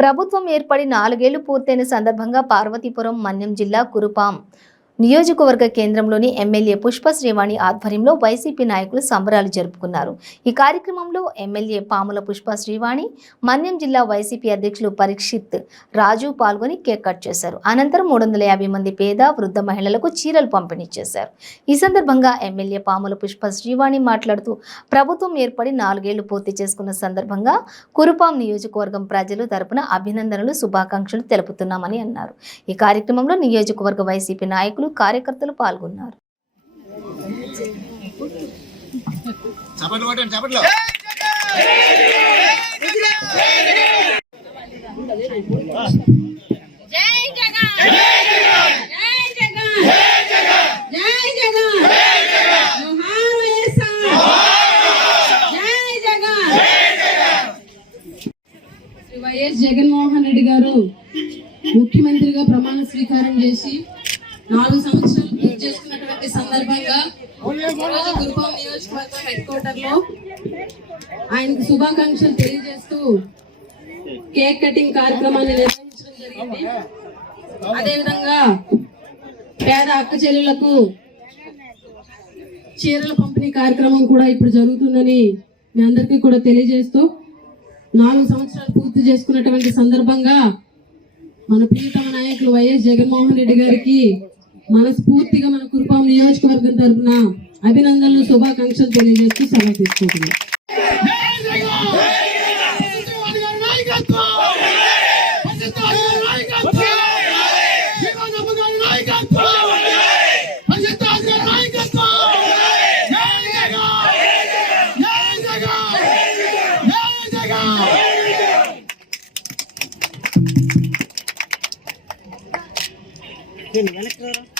ప్రభుత్వం ఏర్పడి నాలుగేళ్ళు పూర్తయిన సందర్భంగా పార్వతీపురం మన్యం జిల్లా కురుపాం. నియోజకవర్గ కేంద్రంలోని ఎమ్మెల్యే పుష్ప శ్రీవాణి ఆధ్వర్యంలో వైసీపీ నాయకులు సంబరాలు జరుపుకున్నారు. ఈ కార్యక్రమంలో ఎమ్మెల్యే పాముల పుష్ప శ్రీవాణి మన్యం జిల్లా వైసీపీ అధ్యక్షులు పరీక్షిత్ రాజు పాల్గొని కేక్ కట్ చేశారు. అనంతరం మూడు వందల యాభై మంది పేద వృద్ధ మహిళలకు చీరలు పంపిణీ చేశారు. ఈ సందర్భంగా ఎమ్మెల్యే పాముల పుష్ప శ్రీవాణి మాట్లాడుతూ ప్రభుత్వం ఏర్పడి నాలుగేళ్ళు పూర్తి చేసుకున్న సందర్భంగా కురుపాం నియోజకవర్గం ప్రజలు తరపున అభినందనలు శుభాకాంక్షలు తెలుపుతున్నామని అన్నారు. ఈ కార్యక్రమంలో నియోజకవర్గ వైసీపీ నాయకులు కార్యకర్తలు పాల్గొన్నారు. చప్పట్లు కొట్టండి చప్పట్లు. జై జగన్ జై జగన్ జై జగన్ జై జగన్ జోహార్ వైఎస్ఆర్ జై జగన్ శ్రీ వైఎస్ జగన్మోహన్ రెడ్డి గారు ముఖ్యమంత్రిగా ప్రమాణ స్వీకారం చేసి నాలుగు సంవత్సరాలు పూర్తి చేసుకున్నటువంటి సందర్భంగా ఈరోజు నియోజకవర్గం హెడ్ క్వార్టర్లో ఆయనకు శుభాకాంక్షలు తెలియజేస్తూ కేక్ కటింగ్ కార్యక్రమాన్ని నిర్వహించడం జరిగింది. అదేవిధంగా పేద అక్క చెల్లెలకు చీరల పంపిణీ కార్యక్రమం కూడా ఇప్పుడు జరుగుతుందని మీ అందరికీ కూడా తెలియజేస్తూ నాలుగు సంవత్సరాలు పూర్తి చేసుకున్నటువంటి సందర్భంగా మన ప్రియతమ నాయకులు వైఎస్ జగన్మోహన్ రెడ్డి గారికి మనస్ఫూర్తిగా మన కురుపాం నియోజకవర్గం తరఫున అభినందనలు శుభాకాంక్షలు తెలియజేస్తూ సభ తీసుకుంటున్నాం. వెనక్కి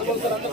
నెలకొంటారంటే